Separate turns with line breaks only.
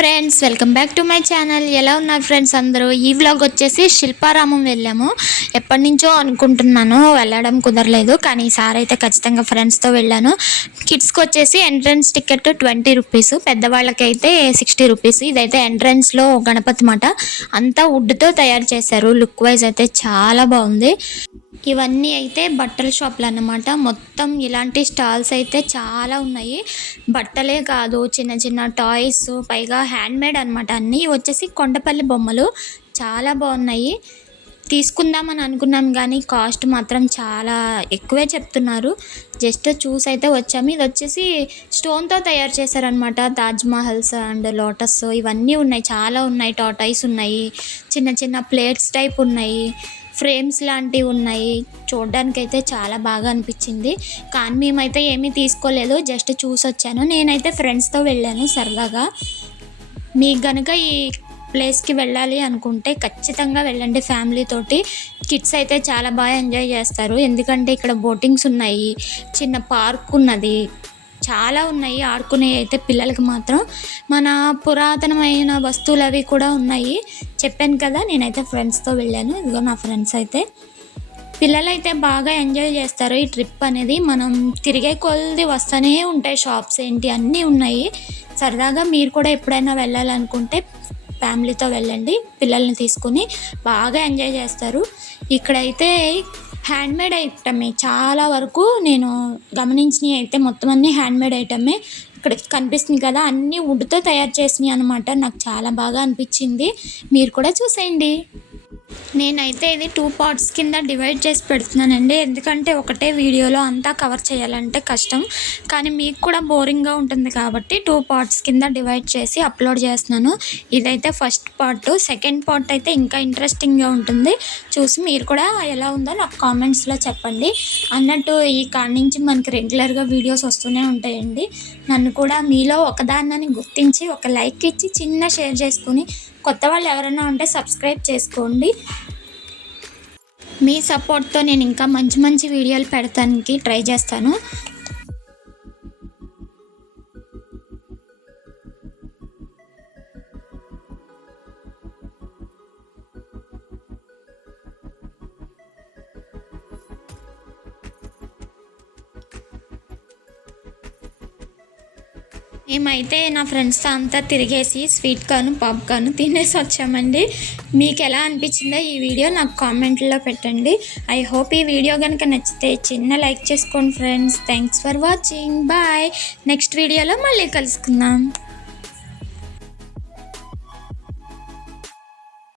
Friends welcome back to my channel. ఎలా ఉన్నారు friends అందరూ? ఈ వ్లాగ్ వచ్చేసి శిల్పారామం వెళ్ళాము. ఎప్పటి నుంచో అనుకుంటున్నాను వెళ్ళడం కుదరలేదు కానీ ఈసారి అయితే ఖచ్చితంగా ఫ్రెండ్స్తో వెళ్ళాను. కిడ్స్కి వచ్చేసి ఎంట్రన్స్ టికెట్ ట్వంటీ రూపీస్ పెద్దవాళ్ళకైతే సిక్స్టీ రూపీస్ ఇదైతే ఎంట్రన్స్లో గణపతి మాట. అంతా వుడ్తో తయారు చేశారు. లుక్ వైజ్ అయితే చాలా బాగుంది. ఇవన్నీ అయితే బట్టల షాపులు అన్నమాట. మొత్తం ఇలాంటి స్టాల్స్ అయితే చాలా ఉన్నాయి. బట్టలే కాదు చిన్న చిన్న టాయ్స్ పైగా హ్యాండ్ మేడ్ అనమాట అన్నీ. వచ్చేసి కొండపల్లి బొమ్మలు చాలా బాగున్నాయి. తీసుకుందామని అనుకున్నాం కానీ కాస్ట్ మాత్రం చాలా ఎక్కువే చెప్తున్నారు. జస్ట్ చూసి అయితే వచ్చాము. ఇది వచ్చేసి స్టోన్తో తయారు చేశారనమాట తాజ్మహల్స్ అండ్ లోటస్ ఇవన్నీ ఉన్నాయి. చాలా ఉన్నాయి. టాటాయిస్ ఉన్నాయి. చిన్న చిన్న ప్లేట్స్ టైప్ ఉన్నాయి. ఫ్రేమ్స్ లాంటివి ఉన్నాయి. చూడడానికైతే అయితే చాలా బాగా అనిపించింది. కానీ మేమైతే ఏమీ తీసుకోలేదు. జస్ట్ చూసి వచ్చాను నేనైతే ఫ్రెండ్స్తో వెళ్ళాను సరదాగా. మీకు కనుక ఈ ప్లేస్కి వెళ్ళాలి అనుకుంటే ఖచ్చితంగా వెళ్ళండి ఫ్యామిలీ తోటి. కిడ్స్ అయితే చాలా బాగా ఎంజాయ్ చేస్తారు. ఎందుకంటే ఇక్కడ బోటింగ్స్ ఉన్నాయి. చిన్న పార్క్ ఉన్నది. చాలా ఉన్నాయి ఆడుకునే అయితే పిల్లలకి మాత్రం. మన పురాతనమైన వస్తువులు అవి కూడా ఉన్నాయి. చెప్పాను కదా నేనైతే ఫ్రెండ్స్తో వెళ్ళాను. ఇదిగో నా ఫ్రెండ్స్ అయితే. పిల్లలైతే బాగా ఎంజాయ్ చేస్తారు. ఈ ట్రిప్ అనేది మనం తిరిగే కొలది వస్తూనే ఉంటాయి. షాప్స్ ఏంటి అన్నీ ఉన్నాయి. సరదాగా మీరు కూడా ఎప్పుడైనా వెళ్ళాలనుకుంటే ఫ్యామిలీతో వెళ్ళండి. పిల్లల్ని తీసుకుని బాగా ఎంజాయ్ చేస్తారు. ఇక్కడైతే హ్యాండ్మేడ్ ఐటమే. చాలా వరకు నేను గమనించినవి అయితే మొత్తం అన్నీ హ్యాండ్మేడ్ ఐటమే. ఇక్కడ కనిపిస్తుంది కదా అన్నీ వుడ్తో తయారు చేసినాయి అనమాట నాకు చాలా బాగా అనిపించింది. మీరు కూడా చూసేయండి. నేనైతే ఇది టూ పార్ట్స్ కింద డివైడ్ చేసి పెడుతున్నానండి. ఎందుకంటే ఒకటే వీడియోలో అంతా కవర్ చేయాలంటే కష్టం. కానీ మీకు కూడా బోరింగ్గా ఉంటుంది కాబట్టి టూ పార్ట్స్ కింద డివైడ్ చేసి అప్లోడ్ చేస్తున్నాను. ఇదైతే ఫస్ట్ పార్ట్ సెకండ్ పార్ట్ అయితే ఇంకా ఇంట్రెస్టింగ్గా ఉంటుంది. చూసి మీరు కూడా ఎలా ఉందో నాకు కామెంట్స్లో చెప్పండి. అన్నట్టు ఈ కాడి నుంచి మనకి రెగ్యులర్గా వీడియోస్ వస్తూనే ఉంటాయండి. నన్ను కూడా మీలో ఒకదాన్నని గుర్తించి ఒక లైక్ ఇచ్చి చిన్న షేర్ చేసుకుని కొత్త వాళ్ళు ఎవరైనా ఉంటే సబ్స్క్రైబ్ చేసుకోండి. మీ సపోర్ట్తో నేను ఇంకా మంచి మంచి వీడియోలు పెడతానికి ట్రై చేస్తాను. మేమైతే నా ఫ్రెండ్స్తో అంతా తిరిగేసి స్వీట్ కార్న్ పాప్కార్న్ తినేసి వచ్చామండి. మీకు ఎలా అనిపించిందో ఈ వీడియో నాకు కామెంట్లో పెట్టండి. ఐ హోప్ ఈ వీడియో కనుక నచ్చితే చిన్న లైక్ చేసుకోండి friends. Thanks for watching. Bye. Next వీడియోలో మళ్ళీ కలుసుకుందాం.